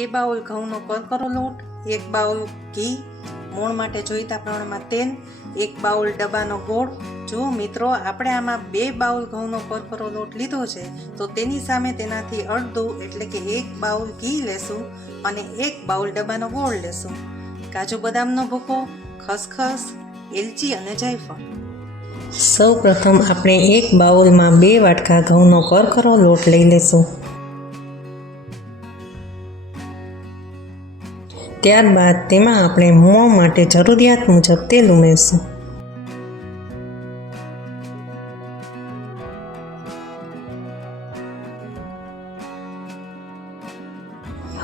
બે બાઉલ ઘઉંનો કરકરો લોટ, એક બાઉલ ઘી, મોણ માટે જોઈતા પ્રમાણમાં તેલ, એક બાઉલ ડબ્બાનો ગોળ. જો મિત્રો, આપણે આમાં બે બાઉલ ઘઉંનો કરકરો લોટ લીધો છે, તો તેની સામે તેનાથી અડધું એટલે કે એક બાઉલ ઘી લેશું અને એક બાઉલ ડબ્બાનો ગોળ લેશું. કાજુ બદામનો ભૂકો, ખસખસ, એલચી અને જાયફળ. સૌ પ્રથમ આપણે એક બાઉલમાં બે વાટકા ઘઉંનો કરકરો લોટ લઈ લેશું. ત્યારબાદ તેમાં આપણે મોં માટે જરૂરિયાત મુજબ તેલ ઉમેરશું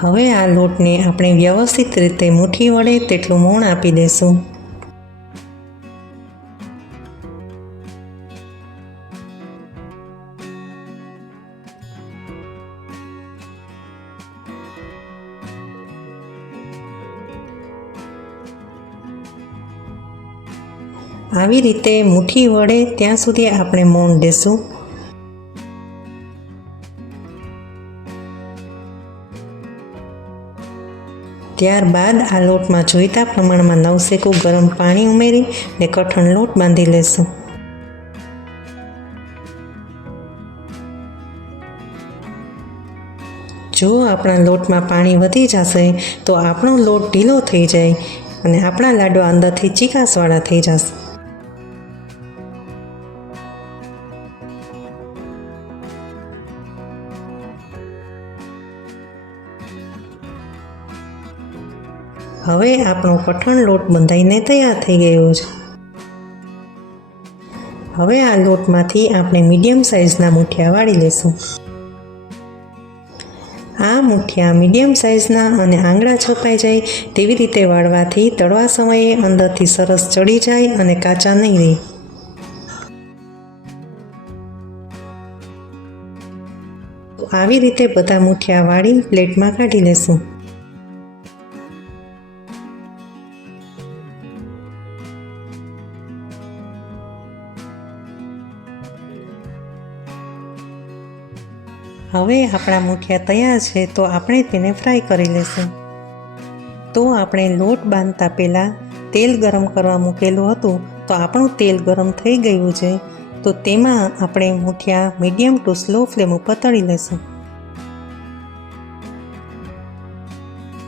હવે આ લોટને આપણે વ્યવસ્થિત રીતે મુઠ્ઠી વડે તેટલું મોણ આપી દેશું. આવી રીતે મુઠ્ઠી વડે ત્યાં સુધી આપણે મૌન દેશું ત્યારબાદ આ લોટમાં જોઈતા પ્રમાણમાં નવસેકું ગરમ પાણી ઉમેરી ને કઠણ લોટ બાંધી લેશું. જો આપણા લોટમાં પાણી વધી જશે તો આપણો લોટ ઢીલો થઈ જાય અને આપણા લાડવા અંદરથી ચીકાસવાળા થઈ જશે. હવે આપણો કઠણ લોટ બંધાઈને તૈયાર થઈ ગયો છે. હવે આ લોટમાંથી આપણે મીડિયમ સાઇઝના મુઠિયા વાળી લેશું. આ મુઠિયા મીડિયમ સાઇઝના અને આંગળા છપાઈ જાય તેવી રીતે વાળવાથી તળવા સમયે અંદરથી સરસ ચડી જાય અને કાચા નહીં રહે. આવી રીતે બધા મુઠિયા વાળી પ્લેટમાં કાઢી લેશું. હવે આપણા મુઠિયા તૈયાર છે તો આપણે તેને ફ્રાય કરી લેશું. તો આપણે લોટ બાંધતા પહેલાં તેલ ગરમ કરવા મૂકેલું હતું તો આપણું તેલ ગરમ થઈ ગયું છે. તો તેમાં આપણે મુઠિયા મીડિયમ ટુ સ્લો ફ્લેમ ઉપર તળી લેશું.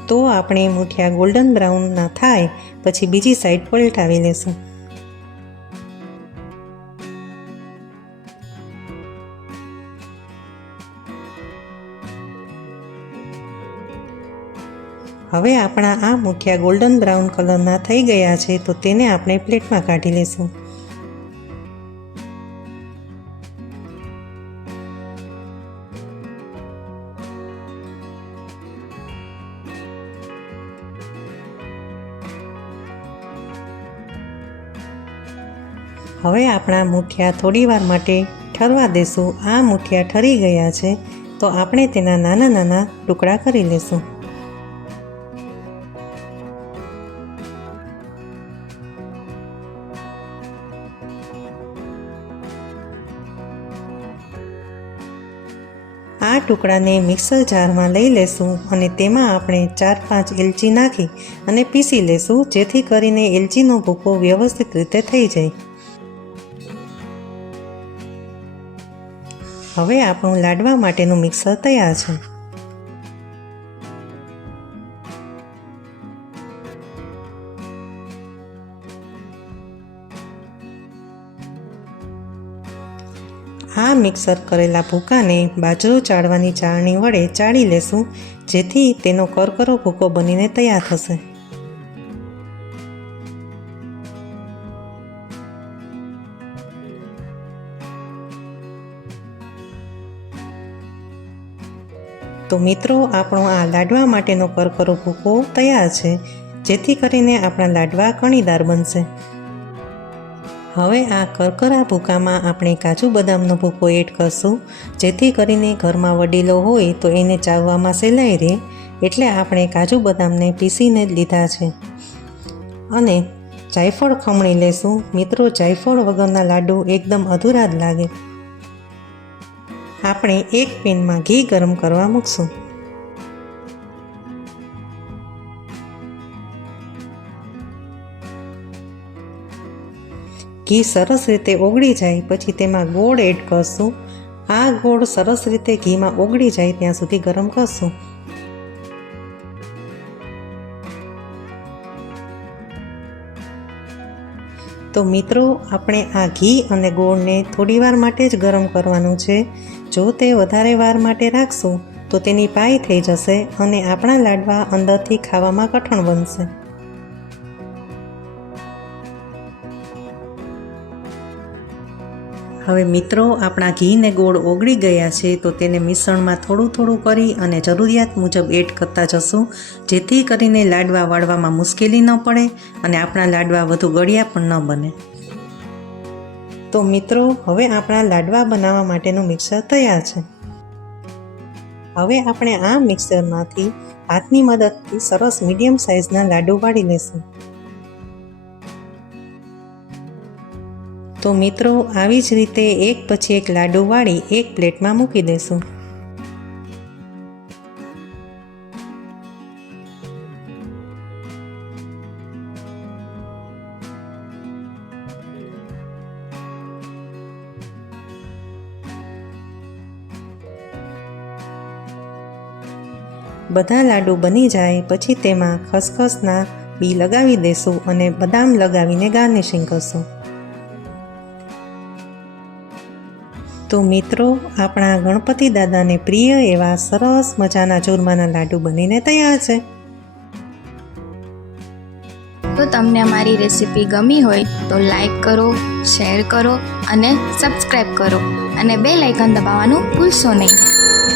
તો આપણે મૂઠિયા ગોલ્ડન બ્રાઉનના થાય, પછી બીજી સાઈડ પલટાવી લેશું. હવે આપણા આ મુઠિયા ગોલ્ડન બ્રાઉન કલરના થઈ ગયા છે તો તેને આપણે પ્લેટમાં કાઢી લેશું. હવે આપણા મુઠિયા થોડીવાર માટે ઠરવા દેશું. આ મુઠિયા ઠરી ગયા છે તો આપણે તેના નાના નાના ટુકડા કરી લેશું. આ ટુકડાને મિક્સર જારમાં લઈ લેશું અને તેમાં આપણે ચાર પાંચ એલચી નાખી અને પીસી લેશું, જેથી કરીને એલચીનો ભૂકો વ્યવસ્થિત રીતે થઈ જાય. હવે આપણું લાડવા માટેનું મિક્સર તૈયાર છે. આ મિક્સર કરેલા ભૂકાને બાજરો ચાળવાની ચાળણી વડે ચાળી લેશું, જેથી તેનો કરકરો ભૂકો બનીને તૈયાર થશે. તો મિત્રો, આપણો આ લાડવા માટેનો કરકરો ભૂકો તૈયાર છે, જેથી કરીને આપણા લાડવા કણીદાર બનશે. હવે આ કરકરા ભૂકામાં આપણે કાજુ બદામનો ભૂકો એડ કરશું. જેથી કરીને ઘરમાં વડીલો હોય તો એને ચાવવામાં સહેલાઈ રહે, એટલે આપણે કાજુ બદામને પીસીને જ લીધા છે. અને જાયફળ ખમણી લેશું. મિત્રો, જાયફળ વગરના લાડુ એકદમ અધૂરા જ લાગે. આપણે એક પેનમાં ઘી ગરમ કરવા મૂકશું. ઘી સરસ રીતે ઓગળી જાય, પછી તેમાં ગોળ એડ કરશું. આ ગોળ સરસ રીતે ઘીમાં ઓગળી જાય ત્યાં સુધી ગરમ કરશું. તો મિત્રો, આપણે આ ઘી અને ગોળને થોડીવાર માટે જ ગરમ કરવાનું છે. જો તે વધારે વાર માટે રાખશું, તો તેની પાઈ થઈ જશે અને આપણા લાડવા અંદરથી ખાવામાં કઠણ બનશે. હવે મિત્રો, આપણા ઘી ને ગોળ ઓગળી ગયા છે, તો તેને મિશ્રણમાં થોડું થોડું કરી અને જરૂરિયાત મુજબ એડ કરતા જશું, જેથી કરીને લાડવા વાળવામાં મુશ્કેલી ન પડે અને આપણા લાડવા વધુ ગળ્યા પણ ન બને. તો મિત્રો, હવે આપણા લાડવા બનાવવા માટેનું મિક્સર તૈયાર છે. હવે આપણે આ મિક્સરમાંથી હાથની મદદથી સરસ મીડિયમ સાઇઝના લાડુ વાળી લેશું. તો મિત્રો, આવી જ રીતે એક પછી એક લાડુ વાળી એક પ્લેટમાં મૂકી દેશું. બધા લાડુ બની જાય, પછી તેમાં ખસખસના બી લગાવી દેશું અને બદામ લગાવીને ગાર્નિશિંગ કરશું. તો મિત્રો, આપણા ગણપતિ દાદાને પ્રિય એવા સરસ મજાના ચૂરમાના લાડુ બનીને તૈયાર છે. તો તમને અમારી રેસીપી ગમી હોય તો લાઈક કરો, શેર કરો અને સબસ્ક્રાઈબ કરો. અને બે લાઇકન દબાવવાનું ભૂલશો નહીં.